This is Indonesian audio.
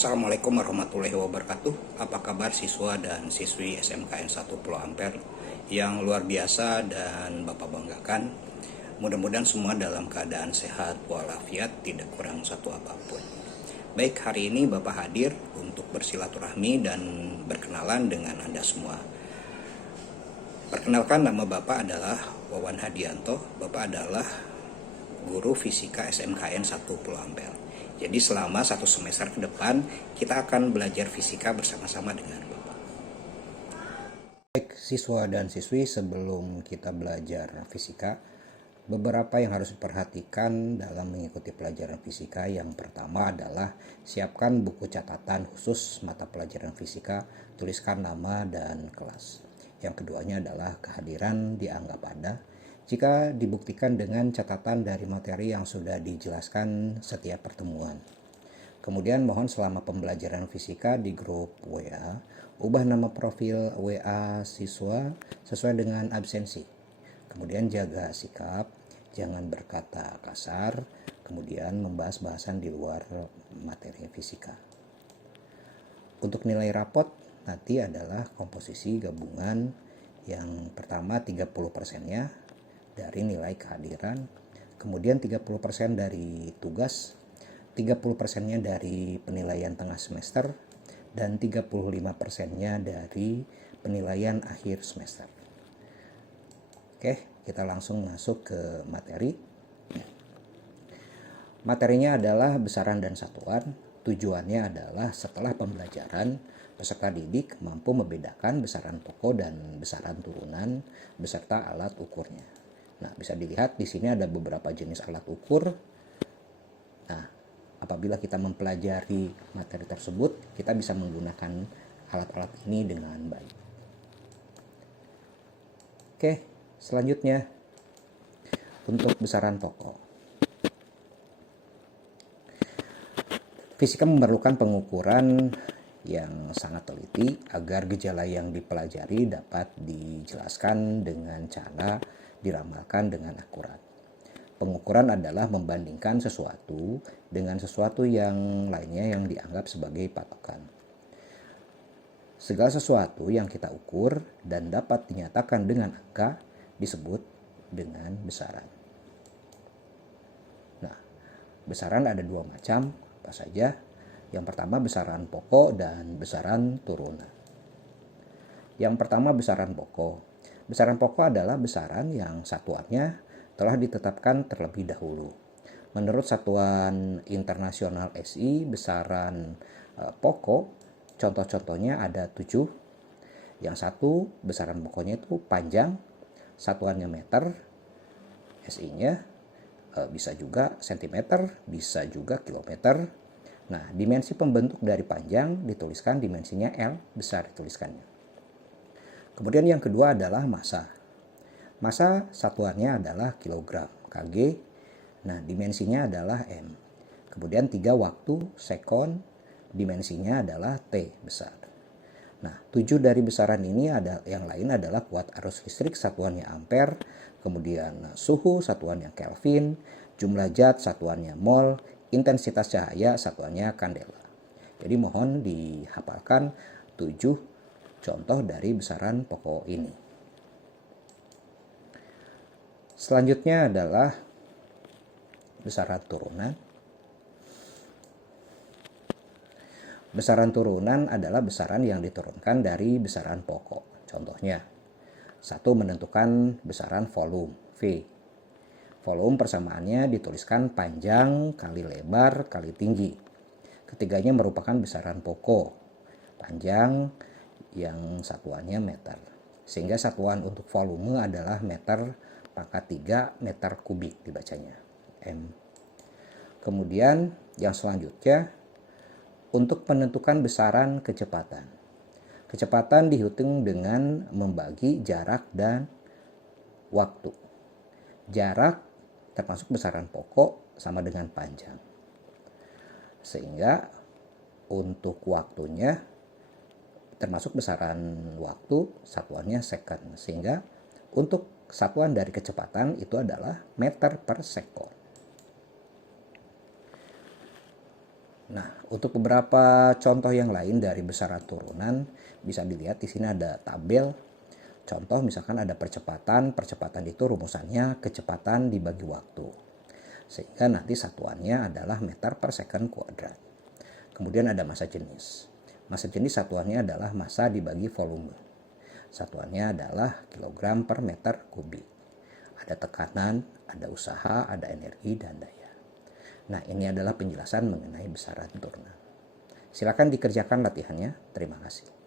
Assalamualaikum warahmatullahi wabarakatuh. Apa kabar siswa dan siswi SMKN 1 Pulau Ampere yang luar biasa dan Bapak banggakan? Mudah-mudahan semua dalam keadaan sehat walafiat, tidak kurang satu apapun. Baik, hari ini Bapak hadir untuk bersilaturahmi dan berkenalan dengan Anda semua. Perkenalkan, nama Bapak adalah Wawan Hadianto. Bapak adalah guru fisika SMKN 1 Pulau Ampere. Jadi selama 1 semester ke depan kita akan belajar fisika bersama-sama dengan Bapak. Baik siswa dan siswi, sebelum kita belajar fisika, beberapa yang harus diperhatikan dalam mengikuti pelajaran fisika. Yang pertama adalah siapkan buku catatan khusus mata pelajaran fisika, tuliskan nama dan kelas. Yang keduanya adalah kehadiran dianggap ada jika dibuktikan dengan catatan dari materi yang sudah dijelaskan setiap pertemuan. Kemudian mohon selama pembelajaran fisika di grup WA, ubah nama profil WA siswa sesuai dengan absensi. Kemudian jaga sikap, jangan berkata kasar, kemudian membahas bahasan di luar materi fisika. Untuk nilai rapot nanti adalah komposisi gabungan. Yang pertama 30%-nya dari nilai kehadiran, kemudian 30% dari tugas, 30%-nya dari penilaian tengah semester, dan 35%-nya dari penilaian akhir semester. Oke, kita langsung masuk ke materi. Materinya adalah besaran dan satuan. Tujuannya adalah setelah pembelajaran, peserta didik mampu membedakan besaran pokok dan besaran turunan beserta alat ukurnya. Nah, bisa dilihat di sini ada beberapa jenis alat ukur. Nah, apabila kita mempelajari materi tersebut, kita bisa menggunakan alat-alat ini dengan baik. Oke, selanjutnya untuk besaran pokok. Fisika memerlukan pengukuran yang sangat teliti agar gejala yang dipelajari dapat dijelaskan dengan cara diramalkan dengan akurat. Pengukuran adalah membandingkan sesuatu dengan sesuatu yang lainnya yang dianggap sebagai patokan. Segala sesuatu yang kita ukur dan dapat dinyatakan dengan angka disebut dengan besaran. Nah, besaran ada dua macam, apa saja? Yang pertama besaran pokok dan besaran turunan. Yang pertama besaran pokok. Besaran pokok adalah besaran yang satuannya telah ditetapkan terlebih dahulu. Menurut Satuan Internasional SI, besaran pokok contoh-contohnya ada 7. Yang satu besaran pokoknya itu panjang, satuannya meter, SI-nya bisa juga sentimeter, bisa juga kilometer. Nah, dimensi pembentuk dari panjang dituliskan dimensinya L, besar dituliskannya. Kemudian yang kedua adalah massa. Massa satuannya adalah kilogram, kg. Nah, dimensinya adalah M. Kemudian 3 waktu, sekon, dimensinya adalah T, besar. Nah, 7 dari besaran ini ada yang lain adalah kuat arus listrik, satuannya ampere, kemudian suhu, satuannya Kelvin, jumlah zat, satuannya mol, intensitas cahaya, satuannya kandela. Jadi mohon dihafalkan 7 contoh dari besaran pokok ini. Selanjutnya adalah besaran turunan. Besaran turunan adalah besaran yang diturunkan dari besaran pokok. Contohnya, 1 menentukan besaran volume, V. Volume persamaannya dituliskan panjang kali lebar kali tinggi. Ketiganya merupakan besaran pokok, panjang yang satuannya meter. Sehingga satuan untuk volume adalah meter pangkat 3 meter kubik dibacanya, M. Kemudian yang selanjutnya untuk menentukan besaran kecepatan. Kecepatan dihitung dengan membagi jarak dan waktu. Jarak termasuk besaran pokok sama dengan panjang. Sehingga untuk waktunya termasuk besaran waktu satuannya second. Sehingga untuk satuan dari kecepatan itu adalah meter per sekon. Nah, untuk beberapa contoh yang lain dari besaran turunan, bisa dilihat di sini ada tabel. Contoh misalkan ada percepatan, percepatan itu rumusannya kecepatan dibagi waktu. Sehingga nanti satuannya adalah meter per second kuadrat. Kemudian ada massa jenis. Massa jenis satuannya adalah massa dibagi volume. Satuannya adalah kilogram per meter kubik. Ada tekanan, ada usaha, ada energi, dan daya. Nah, ini adalah penjelasan mengenai besaran turunan. Silakan dikerjakan latihannya. Terima kasih.